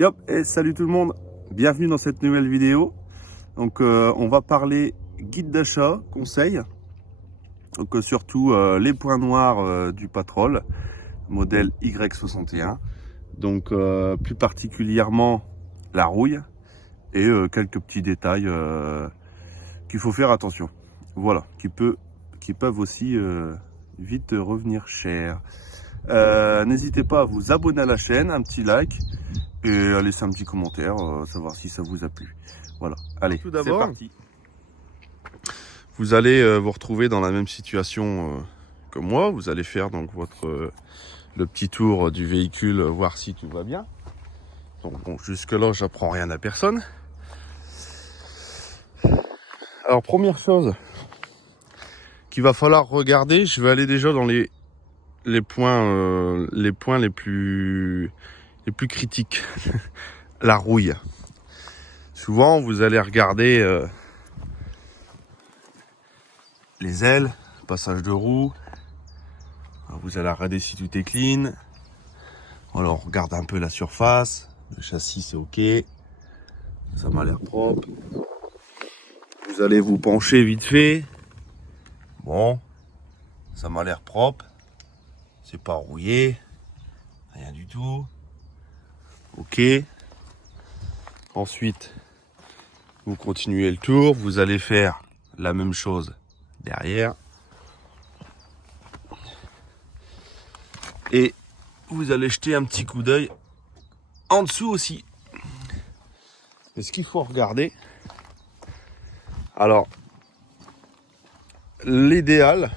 Yop, et salut tout le monde, bienvenue dans cette nouvelle vidéo. Donc on va parler guide d'achat, conseils, donc surtout les points noirs du Patrol, modèle Y61. Donc plus particulièrement la rouille et quelques petits détails qu'il faut faire attention. Voilà, qui peuvent aussi vite revenir cher. N'hésitez pas à vous abonner à la chaîne, un petit like et à laisser un petit commentaire, savoir si ça vous a plu. Voilà, allez, tout d'abord, c'est parti. Vous allez vous retrouver dans la même situation que moi. Vous allez faire donc le petit tour du véhicule, voir si tout va bien. Donc bon, jusque là, j'apprends rien à personne. Alors première chose qu'il va falloir regarder, je vais aller déjà dans les points les plus critiques. La rouille. Souvent, vous allez regarder les ailes, passage de roue. Vous allez regarder si tout est clean. Alors, on regarde un peu la surface. Le châssis, c'est OK. Ça m'a l'air propre. Vous allez vous pencher vite fait. Bon, ça m'a l'air propre. C'est pas rouillé. Rien du tout. OK. Ensuite, vous continuez le tour. Vous allez faire la même chose derrière. Et vous allez jeter un petit coup d'œil en dessous aussi. Mais ce qu'il faut regarder, alors l'idéal,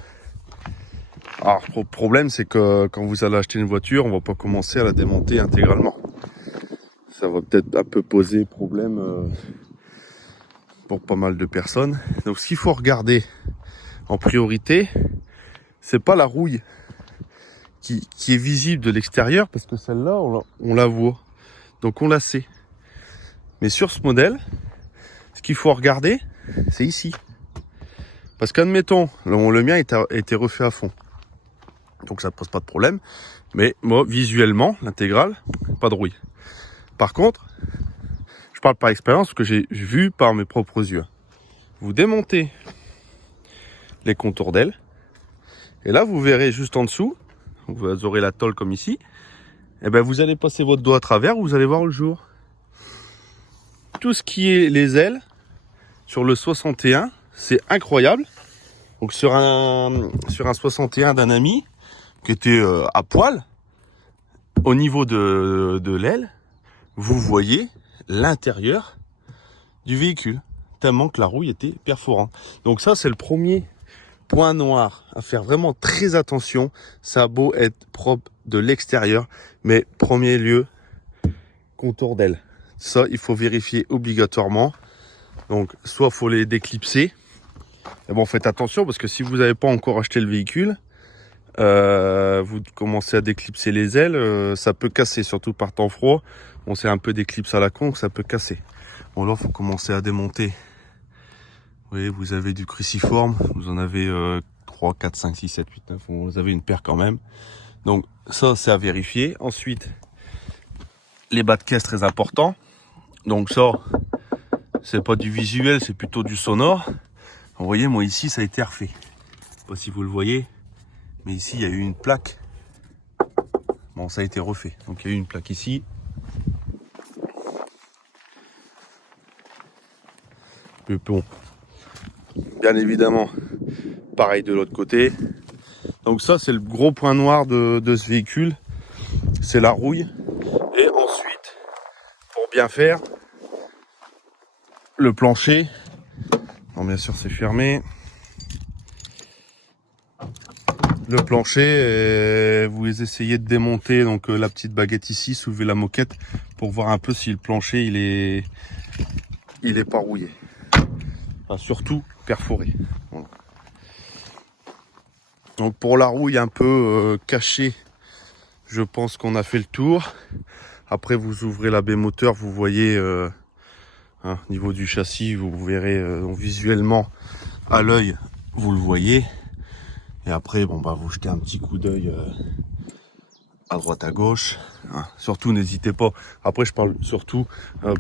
alors le problème c'est que quand vous allez acheter une voiture, on va pas commencer à la démonter intégralement. Ça va peut-être un peu poser problème pour pas mal de personnes. Donc ce qu'il faut regarder en priorité, c'est pas la rouille qui est visible de l'extérieur, parce que celle-là on la voit, donc on la sait. Mais sur ce modèle, ce qu'il faut regarder, c'est ici. Parce qu'admettons, le mien était refait à fond. Donc ça ne pose pas de problème. Mais moi, visuellement, l'intégrale, pas de rouille. Par contre, je parle par expérience, que j'ai vu par mes propres yeux. Vous démontez les contours d'aile. Et là, vous verrez juste en dessous, vous aurez la tôle comme ici. Et ben, vous allez passer votre doigt à travers, vous allez voir le jour. Tout ce qui est les ailes, sur le 61, c'est incroyable. Donc sur un 61 d'un ami qui était à poil, au niveau de l'aile, vous voyez l'intérieur du véhicule, tellement que la rouille était perforante. Donc ça, c'est le premier point noir à faire vraiment très attention. Ça a beau être propre de l'extérieur, mais premier lieu, contour d'aile. Ça, il faut vérifier obligatoirement. Donc soit il faut les déclipser. Et bon, faites attention parce que si vous n'avez pas encore acheté le véhicule, vous commencez à déclipser les ailes, ça peut casser, surtout par temps froid. Bon, c'est un peu d'éclipse à la con, ça peut casser. Bon, là, il faut commencer à démonter. Vous voyez, vous avez du cruciforme, vous en avez 3, 4, 5, 6, 7, 8, 9, vous avez une paire quand même. Donc ça, c'est à vérifier. Ensuite, les bas de caisse, très important. Donc ça, c'est pas du visuel, c'est plutôt du sonore. Vous voyez, moi ici, ça a été refait. Je sais pas si vous le voyez, mais ici, il y a eu une plaque. Bon, ça a été refait. Donc il y a eu une plaque ici. Mais bon, bien évidemment, pareil de l'autre côté. Donc ça, c'est le gros point noir de ce véhicule. C'est la rouille. Et ensuite, pour bien faire, le plancher. Bon, bien sûr, c'est fermé. Le plancher, vous essayez de démonter donc la petite baguette ici, soulever la moquette pour voir un peu si le plancher il est pas rouillé. Enfin, surtout perforé. Voilà. Donc pour la rouille un peu cachée, je pense qu'on a fait le tour. Après, vous ouvrez la baie moteur, vous voyez au niveau du châssis, vous verrez visuellement à l'œil, vous le voyez. Et après, bon bah vous jetez un petit coup d'œil à droite à gauche, hein. Surtout n'hésitez pas, après je parle surtout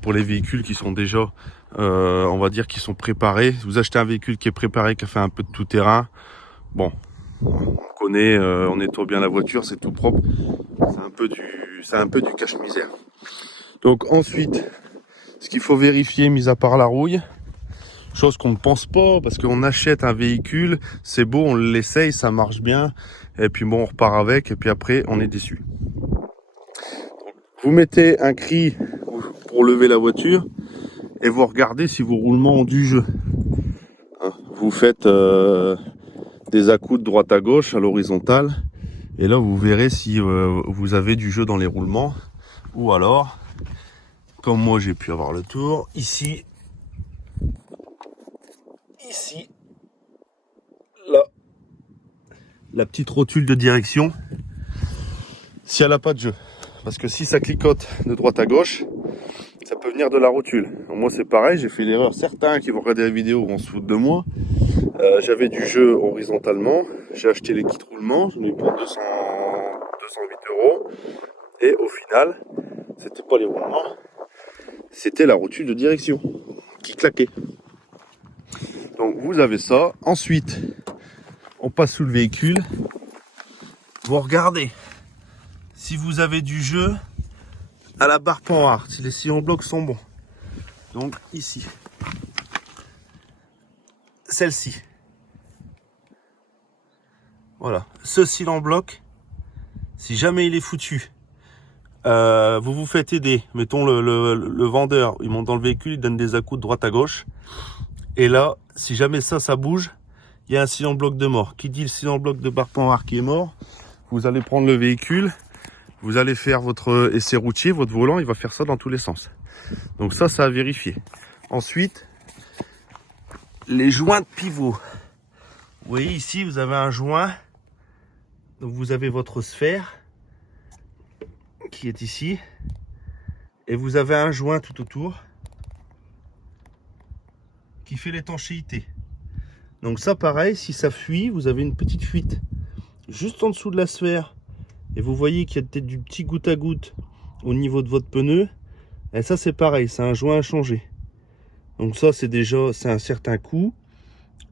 pour les véhicules qui sont déjà on va dire qui sont préparés. Vous achetez un véhicule qui est préparé, qui a fait un peu de tout terrain, bon, on connaît, on nettoie bien la voiture, c'est tout propre, c'est un peu du cache-misère. Donc ensuite, ce qu'il faut vérifier, mis à part la rouille, chose qu'on ne pense pas, parce qu'on achète un véhicule, c'est beau, on l'essaye, ça marche bien, et puis bon, on repart avec, et puis après, on est déçu. Vous mettez un cri pour lever la voiture, et vous regardez si vos roulements ont du jeu. Hein, vous faites des à-coups de droite à gauche, à l'horizontale, et là, vous verrez si vous avez du jeu dans les roulements, ou alors, comme moi, j'ai pu avoir le tour, ici, là, la petite rotule de direction, si elle n'a pas de jeu. Parce que si ça cliquote de droite à gauche, ça peut venir de la rotule. Donc moi c'est pareil, j'ai fait l'erreur. Certains qui vont regarder la vidéo vont se foutre de moi. J'avais du jeu horizontalement, j'ai acheté les kits roulements, j'en ai eu pour 208 €. Et au final, c'était pas les roulements, c'était la rotule de direction qui claquait. Donc vous avez ça. Ensuite, on passe sous le véhicule. Vous regardez si vous avez du jeu à la barre panhard, si les sillons blocs sont bons. Donc ici, celle-ci. Voilà, ce cylindre bloc, si jamais il est foutu, vous vous faites aider. Mettons le vendeur, il monte dans le véhicule, il donne des à-coups de droite à gauche. Et là, si jamais ça bouge, il y a un cylindre bloc de mort. Qui dit le cylindre bloc de barre panhard qui est mort, vous allez prendre le véhicule, vous allez faire votre essai routier, votre volant, il va faire ça dans tous les sens. Donc ça à vérifier. Ensuite, les joints de pivot. Vous voyez ici, vous avez un joint. Donc vous avez votre sphère qui est ici. Et vous avez un joint tout autour qui fait l'étanchéité. Donc ça pareil, si ça fuit, vous avez une petite fuite juste en dessous de la sphère. Et vous voyez qu'il y a peut-être du petit goutte à goutte au niveau de votre pneu. Et ça c'est pareil, c'est un joint à changer. Donc ça c'est un certain coût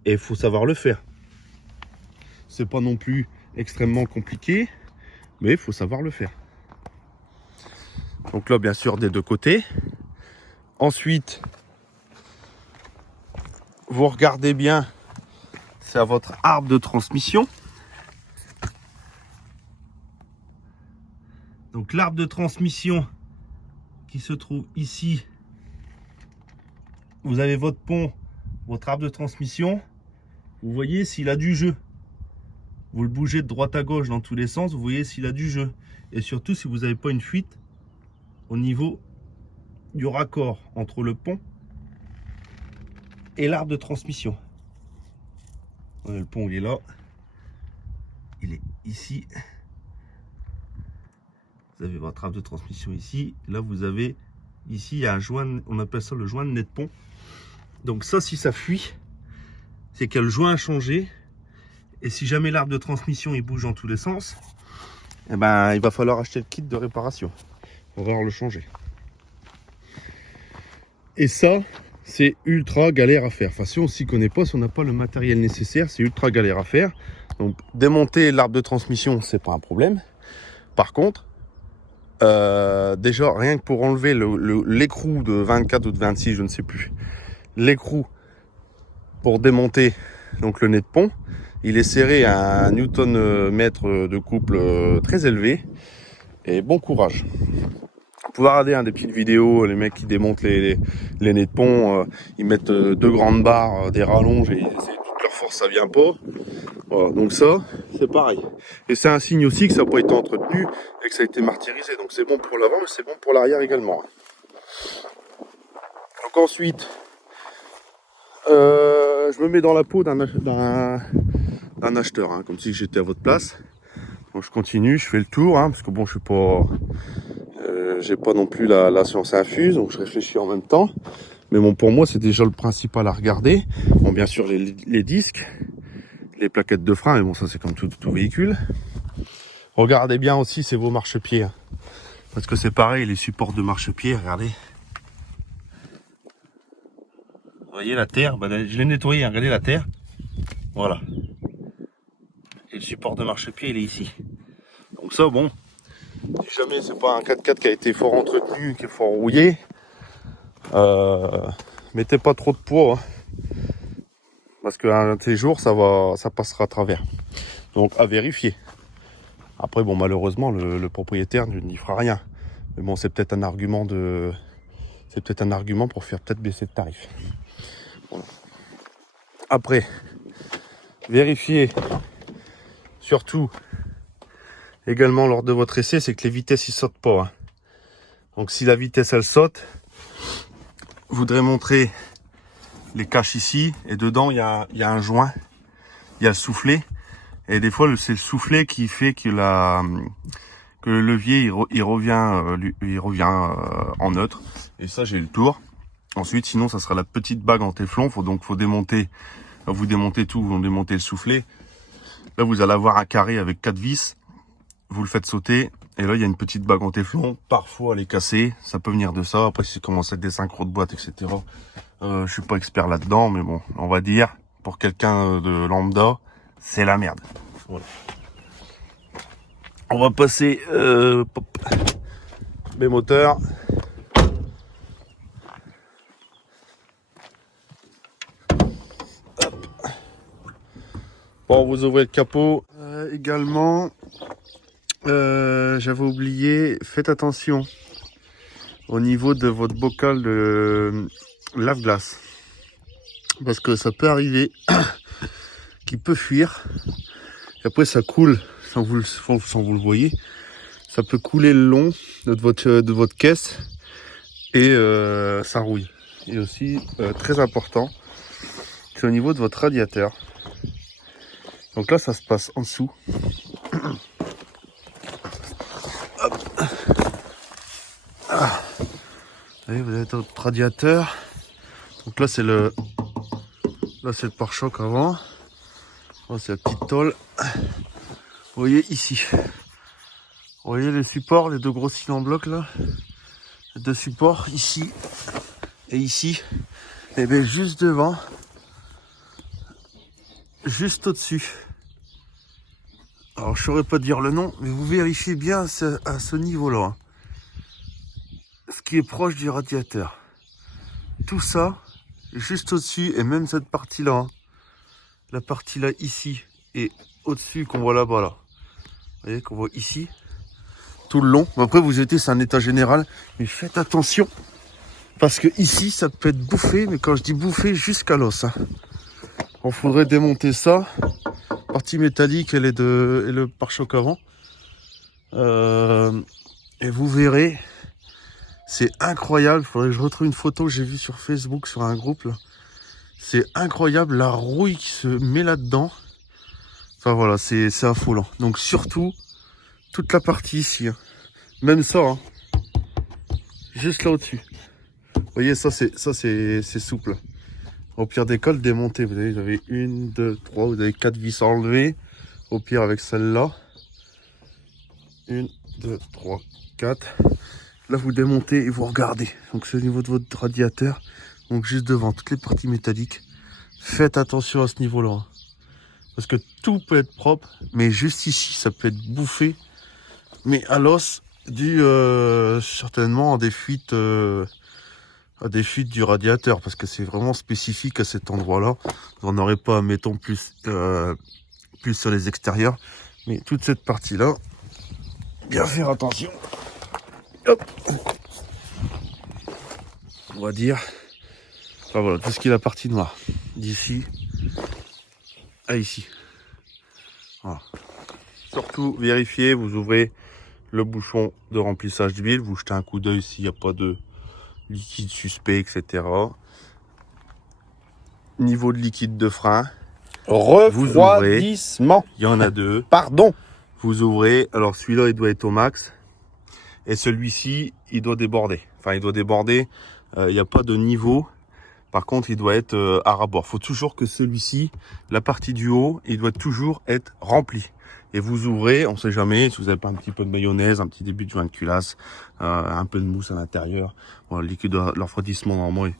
et il faut savoir le faire. C'est pas non plus extrêmement compliqué, mais il faut savoir le faire. Donc là bien sûr des deux côtés. Ensuite, vous regardez bien, c'est à votre arbre de transmission. Donc l'arbre de transmission qui se trouve ici, vous avez votre pont, votre arbre de transmission, vous voyez s'il a du jeu. Vous le bougez de droite à gauche dans tous les sens, vous voyez s'il a du jeu. Et surtout si vous n'avez pas une fuite au niveau du raccord entre le pont et l'arbre de transmission. Le pont il est là, il est ici. Vous avez votre arbre de transmission ici. Là, vous avez ici, il y a un joint, on appelle ça le joint de nez de pont. Donc ça, si ça fuit, c'est que le joint a changé. Et si jamais l'arbre de transmission il bouge dans tous les sens, eh ben, il va falloir acheter le kit de réparation. On va falloir le changer. Et ça, c'est ultra galère à faire. Enfin, si on s'y connaît pas, si on n'a pas le matériel nécessaire, c'est ultra galère à faire. Donc, démonter l'arbre de transmission, c'est pas un problème. Par contre, déjà rien que pour enlever l'écrou de 24 ou de 26, je ne sais plus, l'écrou pour démonter donc le nez de pont, il est serré à 1 Nm de couple très élevé, et bon courage. Vous pouvez regarder des petites vidéos, les mecs qui démontent les nez de pont, ils mettent 2 grandes barres, des rallonges, et toute leur force ça vient pas. Voilà, donc ça, c'est pareil. Et c'est un signe aussi que ça n'a pas été entretenu et que ça a été martyrisé. Donc c'est bon pour l'avant, mais c'est bon pour l'arrière également. Donc ensuite, je me mets dans la peau d'un acheteur, hein, comme si j'étais à votre place. Donc je continue, je fais le tour, hein, parce que bon, je suis pas, j'ai pas non plus la science infuse, donc je réfléchis en même temps. Mais bon, pour moi, c'est déjà le principal à regarder. Bon, bien sûr, les disques, les plaquettes de frein, mais bon, ça c'est comme tout véhicule. Regardez bien aussi, c'est vos marchepieds. Hein. Parce que c'est pareil, les supports de marchepied, regardez. Vous voyez la terre, je l'ai nettoyé, hein, regardez la terre. Voilà. Et le support de marchepied, il est ici. Donc ça, bon, si jamais c'est pas un 4x4 qui a été fort entretenu, qui est fort rouillé, mettez pas trop de poids. Hein, parce qu'un de ces jours, ça passera à travers. Donc à vérifier. Après, bon, malheureusement, le propriétaire n'y fera rien. Mais bon, c'est peut-être un argument pour faire peut-être baisser le tarif. Voilà. Après, vérifiez surtout également lors de votre essai, c'est que les vitesses ils sautent pas. Hein. Donc si la vitesse elle saute, je voudrais montrer les caches ici et dedans il y a un joint, il y a le soufflet et des fois c'est le soufflet qui fait que le levier il revient en neutre et ça j'ai eu le tour. Ensuite sinon ça sera la petite bague en téflon, faut démonter, vous démontez tout, vous démontez le soufflet. Là vous allez avoir un carré avec 4 vis, vous le faites sauter et là il y a une petite bague en téflon, parfois elle est cassée, ça peut venir de ça, après si ça commence à être des synchros de boîte etc. Je suis pas expert là-dedans, mais bon, on va dire, pour quelqu'un de lambda, c'est la merde. Voilà. On va passer mes moteurs. Hop. Bon, vous ouvrez le capot. Également, j'avais oublié, faites attention au niveau de votre bocal de lave-glace. Parce que ça peut arriver qu'il peut fuir. Et après ça coule sans vous le voyez. Ça peut couler le long de votre caisse. Et ça rouille. Et aussi, très important, c'est au niveau de votre radiateur. Donc là ça se passe en dessous. Hop. Ah. Vous voyez, vous avez votre radiateur. Donc là c'est le pare-choc avant. Là c'est la petite tôle. Vous voyez ici. Vous voyez les supports, les deux gros cils en bloc là. Les deux supports ici et ici. Et bien juste devant. Juste au-dessus. Alors je saurais pas dire le nom, mais vous vérifiez bien à ce niveau-là. Hein. Ce qui est proche du radiateur. Tout ça, juste au-dessus, et même cette partie-là. Hein. La partie là, ici, et au-dessus qu'on voit là-bas, là. Vous voyez qu'on voit ici. Tout le long. Après, vous étiez, c'est un état général. Mais faites attention. Parce que ici, ça peut être bouffé. Mais quand je dis bouffé, jusqu'à l'os. Hein. Il faudrait démonter ça. Partie métallique et le pare-choc avant. Et vous verrez. C'est incroyable. Il faudrait que je retrouve une photo que j'ai vue sur Facebook, sur un groupe. C'est incroyable la rouille qui se met là-dedans. Enfin voilà, c'est affolant. Donc surtout, toute la partie ici. Hein. Même ça. Hein. Juste là au-dessus. Vous voyez, ça c'est souple. Au pire des cas, le démonter. Vous avez 1, 2, 3, vous avez 4 vis à enlever. Au pire avec celle-là. 1, 2, 3, 4. Là, vous démontez et vous regardez. Donc, c'est au niveau de votre radiateur. Donc, juste devant, toutes les parties métalliques. Faites attention à ce niveau-là. Parce que tout peut être propre. Mais juste ici, ça peut être bouffé. Mais à l'os, dû certainement à des fuites du radiateur. Parce que c'est vraiment spécifique à cet endroit-là. Vous n'en aurez pas, mettons, plus sur les extérieurs. Mais toute cette partie-là, bien faire attention. Hop. On va dire, enfin voilà, tout ce qui est la partie noire, d'ici à ici. Voilà. Surtout, vérifiez, vous ouvrez le bouchon de remplissage d'huile, vous jetez un coup d'œil s'il n'y a pas de liquide suspect, etc. Niveau de liquide de frein, refroidissement. Il y en a 2. Pardon. Vous ouvrez, alors celui-là il doit être au max. Et celui-ci, il doit déborder. Enfin, il doit déborder. Il n'y a pas de niveau. Par contre, il doit être à rabord. Il faut toujours que celui-ci, la partie du haut, il doit toujours être rempli. et vous ouvrez, on sait jamais, si vous n'avez pas un petit peu de mayonnaise, un petit début de joint de culasse, un peu de mousse à l'intérieur. Bon, le liquide de refroidissement, normalement,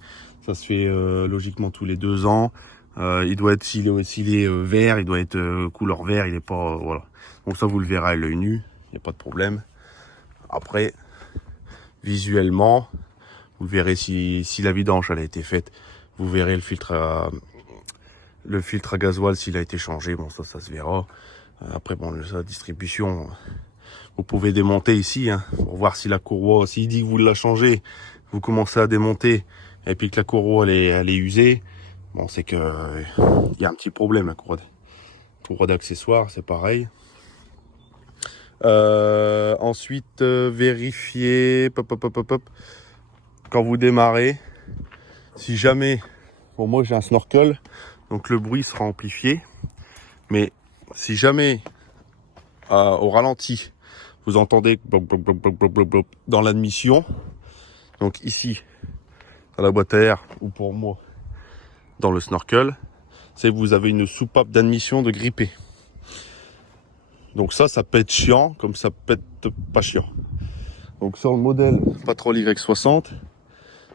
ça se fait logiquement tous les 2 ans. Il doit être, s'il est vert, il doit être couleur vert, il est pas, voilà. Donc ça, vous le verrez à l'œil nu, il n'y a pas de problème. Après, visuellement, vous verrez si la vidange elle a été faite. Vous verrez le filtre à gasoil s'il a été changé. Bon, ça se verra. Après, bon, la distribution, vous pouvez démonter ici, hein, pour voir si la courroie, s'il dit que vous la changez, vous commencez à démonter, et puis que la courroie elle est usée, bon, c'est que il y a un petit problème, la courroie d'accessoires, c'est pareil. Ensuite, vérifiez, quand vous démarrez, si jamais, bon, moi j'ai un snorkel, donc le bruit sera amplifié, mais si jamais au ralenti, vous entendez dans l'admission, donc ici, dans la boîte à air, ou pour moi, dans le snorkel, c'est que vous avez une soupape d'admission de grippé. Donc ça peut être chiant, comme ça peut être pas chiant. Donc sur le modèle Patrol Y60,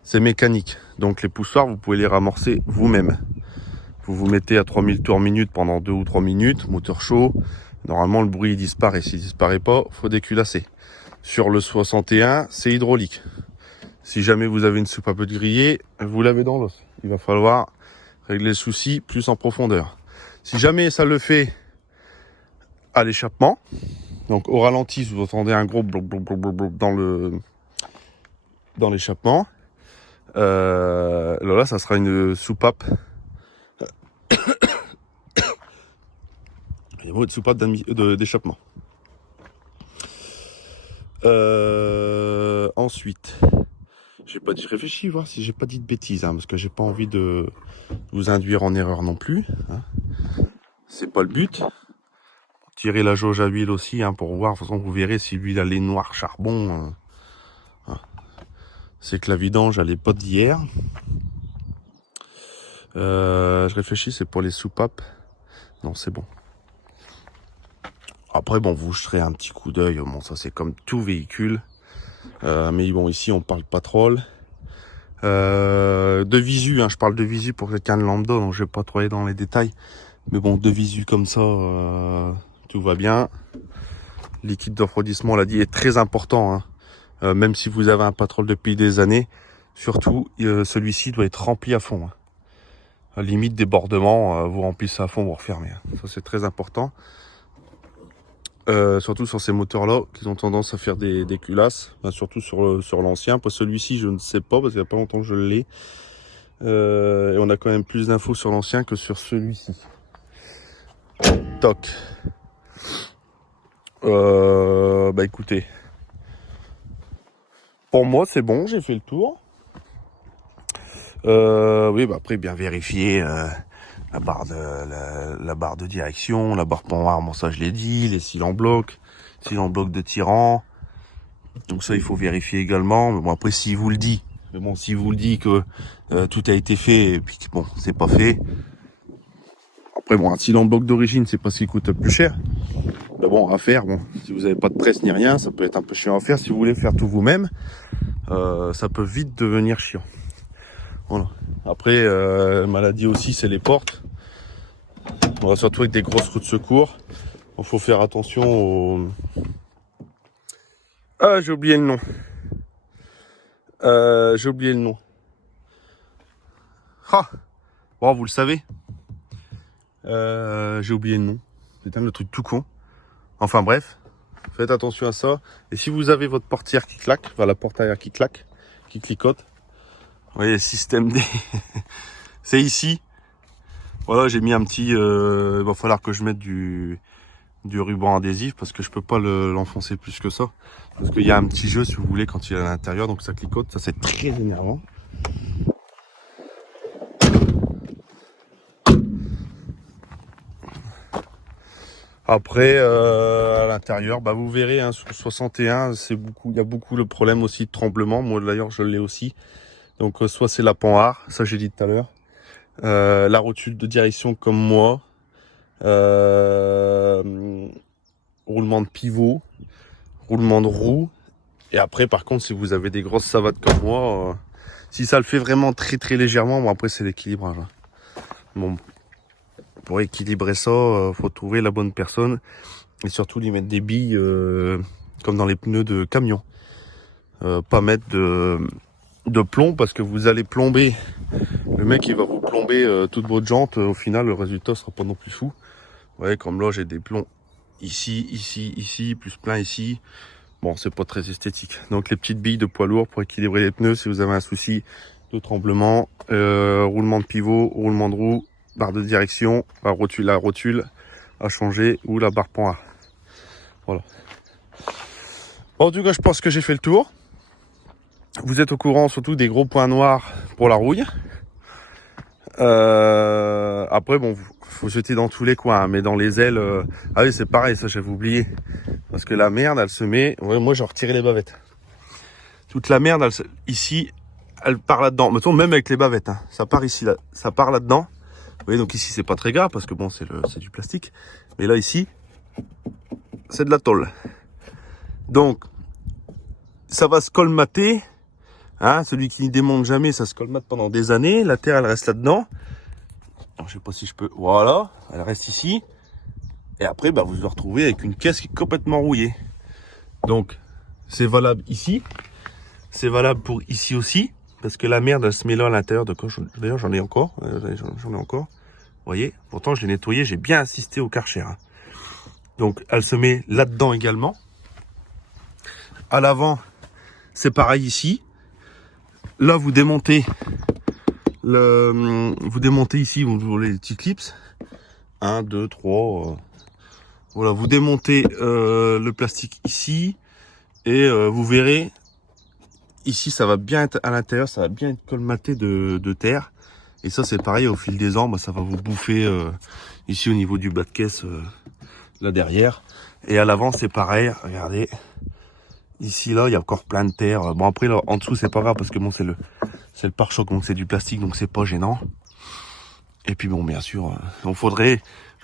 c'est mécanique. Donc les poussoirs, vous pouvez les ramorcer vous-même. Vous vous mettez à 3000 tours minute pendant 2 ou 3 minutes, moteur chaud. Normalement, le bruit disparaît. S'il disparaît pas, faut déculasser. Sur le 61, c'est hydraulique. Si jamais vous avez une soupape de grillé, vous l'avez dans l'os. Il va falloir régler le souci plus en profondeur. Si jamais ça le fait à l'échappement, donc au ralenti, vous entendez un gros dans l'échappement. Là, ça sera une soupape. Une soupape d'échappement. Ensuite, j'ai réfléchi voir si j'ai pas dit de bêtises, hein, parce que j'ai pas envie de vous induire en erreur non plus. Hein. C'est pas le but. Tirez la jauge à huile aussi, hein, pour voir. De toute façon, vous verrez si l'huile elle est noire charbon. Hein. C'est que la vidange elle est pas d'hier. Je réfléchis, c'est pour les soupapes. Non, c'est bon. Après, bon, vous jeterez un petit coup d'œil. Bon, ça c'est comme tout véhicule. Mais bon, ici on parle Patrol. De visu, hein, je parle de visu pour quelqu'un de lambda, donc je vais pas trop aller dans les détails. Mais bon, de visu comme ça, tout va bien. Liquide de refroidissement, on l'a dit, est très important. Hein. Même si vous avez un Patrol depuis des années, surtout celui-ci doit être rempli à fond. Hein. À limite débordement, vous remplissez à fond, vous refermez. Hein. Ça c'est très important. Surtout sur ces moteurs-là, qui ont tendance à faire des culasses, enfin, surtout sur l'ancien. Pour celui-ci, je ne sais pas, parce qu'il n'y a pas longtemps que je l'ai. Et on a quand même plus d'infos sur l'ancien que sur celui-ci. Toc. Bah écoutez, pour moi c'est bon, j'ai fait le tour. Oui, bah après bien vérifier la barre de direction, la barre panhard, bon ça je l'ai dit, les cils en bloc de tirant. Donc ça il faut vérifier également. Mais bon après s'il vous le dit, mais bon s'il vous le dit que tout a été fait et puis que bon c'est pas fait. Après bon un cil en bloc d'origine c'est pas ce qui coûte le plus cher. Mais bon à faire, bon si vous avez pas de presse ni rien, ça peut être un peu chiant à faire. Si vous voulez faire tout vous-même, ça peut vite devenir chiant. Voilà. Après, maladie aussi, c'est les portes. On va surtout avec des grosses roues de secours. Il faut faire attention aux... Ah, j'ai oublié le nom. Ah, bon, vous le savez. J'ai oublié le nom. C'est un truc tout con. Enfin bref, faites attention à ça. Et si vous avez votre portière qui claque, enfin la porte arrière qui claque, qui clicote, vous voyez, système D. C'est ici. Voilà, j'ai mis un petit... il va falloir que je mette du ruban adhésif parce que je peux pas l'enfoncer plus que ça. Parce qu'il y a un petit jeu, si vous voulez, quand il est à l'intérieur, donc ça clicote. Ça, c'est très énervant. Après, à l'intérieur, bah vous verrez, hein, sur le 61, il y a beaucoup le problème aussi de tremblement. Moi, d'ailleurs, je l'ai aussi. Donc, soit c'est la panhard, ça j'ai dit tout à l'heure. La rotule de direction comme moi. roulement de pivot, roulement de roue. Et après, par contre, si vous avez des grosses savates comme moi, si ça le fait vraiment très très légèrement, bon après c'est l'équilibrage. Hein. Bon, pour équilibrer ça, faut trouver la bonne personne et surtout lui mettre des billes comme dans les pneus de camion. Pas mettre de plomb parce que vous allez plomber. Le mec il va vous plomber toute votre jante. Au final, le résultat sera pas non plus fou. Vous voyez, comme là j'ai des plombs ici, ici, ici, plus plein ici. Bon, c'est pas très esthétique. Donc les petites billes de poids lourd pour équilibrer les pneus si vous avez un souci de tremblement, roulement de pivot, roulement de roue, barre de direction, la rotule à changer ou la barre point A. Voilà. Bon, en tout cas, je pense que j'ai fait le tour. Vous êtes au courant surtout des gros points noirs pour la rouille. Après, bon, faut jeter dans tous les coins, hein, mais dans les ailes... Ah oui, c'est pareil, ça j'avais oublié. Parce que la merde, elle se met... Ouais, moi, j'ai retiré les bavettes. Toute la merde, ici, elle part là-dedans. Mettons, même avec les bavettes, hein, ça part ici, là, ça part là-dedans. Vous voyez, donc ici, c'est pas très grave, parce que bon, c'est du plastique. Mais là, ici, c'est de la tôle. Donc, ça va se colmater. Hein, celui qui ne démonte jamais, ça se colmate pendant des années. La terre, elle reste là-dedans. Alors, je sais pas si je peux... Voilà, elle reste ici. Et après, bah, vous vous retrouvez avec une caisse qui est complètement rouillée. Donc, c'est valable ici. C'est valable pour ici aussi. Parce que la merde, elle se met là à l'intérieur. D'ailleurs, j'en ai encore. J'en ai encore. Vous voyez, pourtant, je l'ai nettoyé. J'ai bien insisté au Karcher. Hein. Donc, elle se met là-dedans également. À l'avant, c'est pareil ici. Là, vous démontez ici, vous voulez les petits clips. 1, 2, 3. Voilà, vous démontez le plastique ici. Et vous verrez, ici, ça va bien être à l'intérieur, ça va bien être colmaté de terre. Et ça, c'est pareil, au fil des ans, bah, ça va vous bouffer ici au niveau du bas de caisse, là derrière. Et à l'avant, c'est pareil, regardez. Ici, là, il y a encore plein de terre. Bon, après, là, en dessous, c'est pas grave parce que bon, c'est le pare-choc, donc c'est du plastique, donc c'est pas gênant. Et puis bon, bien sûr, donc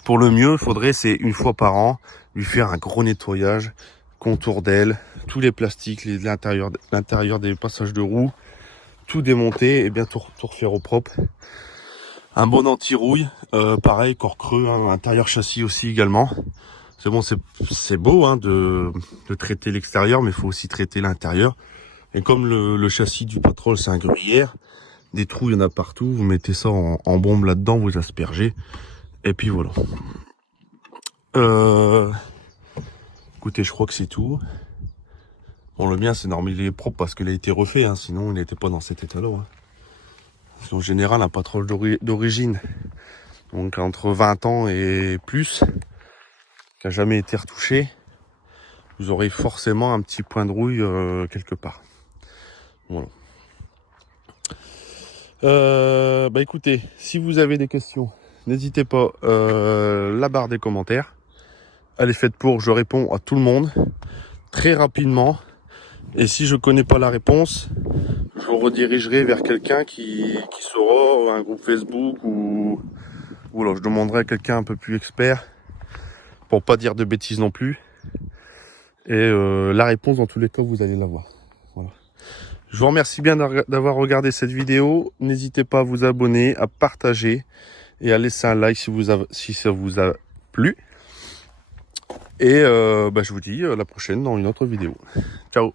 pour le mieux, c'est une fois par an, lui faire un gros nettoyage, contour d'aile, tous les plastiques, l'intérieur des passages de roues, tout démonter et bien tout refaire au propre. Un bon anti-rouille, pareil, corps creux, hein, intérieur châssis aussi également. C'est bon, c'est beau hein, de traiter l'extérieur, mais il faut aussi traiter l'intérieur. Et comme le châssis du Patrol, c'est un gruyère, des trous, il y en a partout. Vous mettez ça en bombe là-dedans, vous aspergez. Et puis voilà. Écoutez, je crois que c'est tout. Bon, le mien, c'est normal, il est propre parce qu'il a été refait. Hein, sinon, il n'était pas dans cet état-là. Hein. Parce qu'en général, un Patrol d'origine, donc entre 20 ans et plus, qui n'a jamais été retouché, vous aurez forcément un petit point de rouille quelque part. Voilà. Bah écoutez, si vous avez des questions, n'hésitez pas, la barre des commentaires. Elle est faite pour, je réponds à tout le monde, très rapidement. Et si je connais pas la réponse, je vous redirigerai vers quelqu'un qui saura, un groupe Facebook ou alors je demanderai à quelqu'un un peu plus expert, pour pas dire de bêtises non plus. Et la réponse, dans tous les cas, vous allez l'avoir. Voilà. Je vous remercie bien d'avoir regardé cette vidéo. N'hésitez pas à vous abonner, à partager et à laisser un like si ça vous a plu. Et je vous dis à la prochaine dans une autre vidéo. Ciao!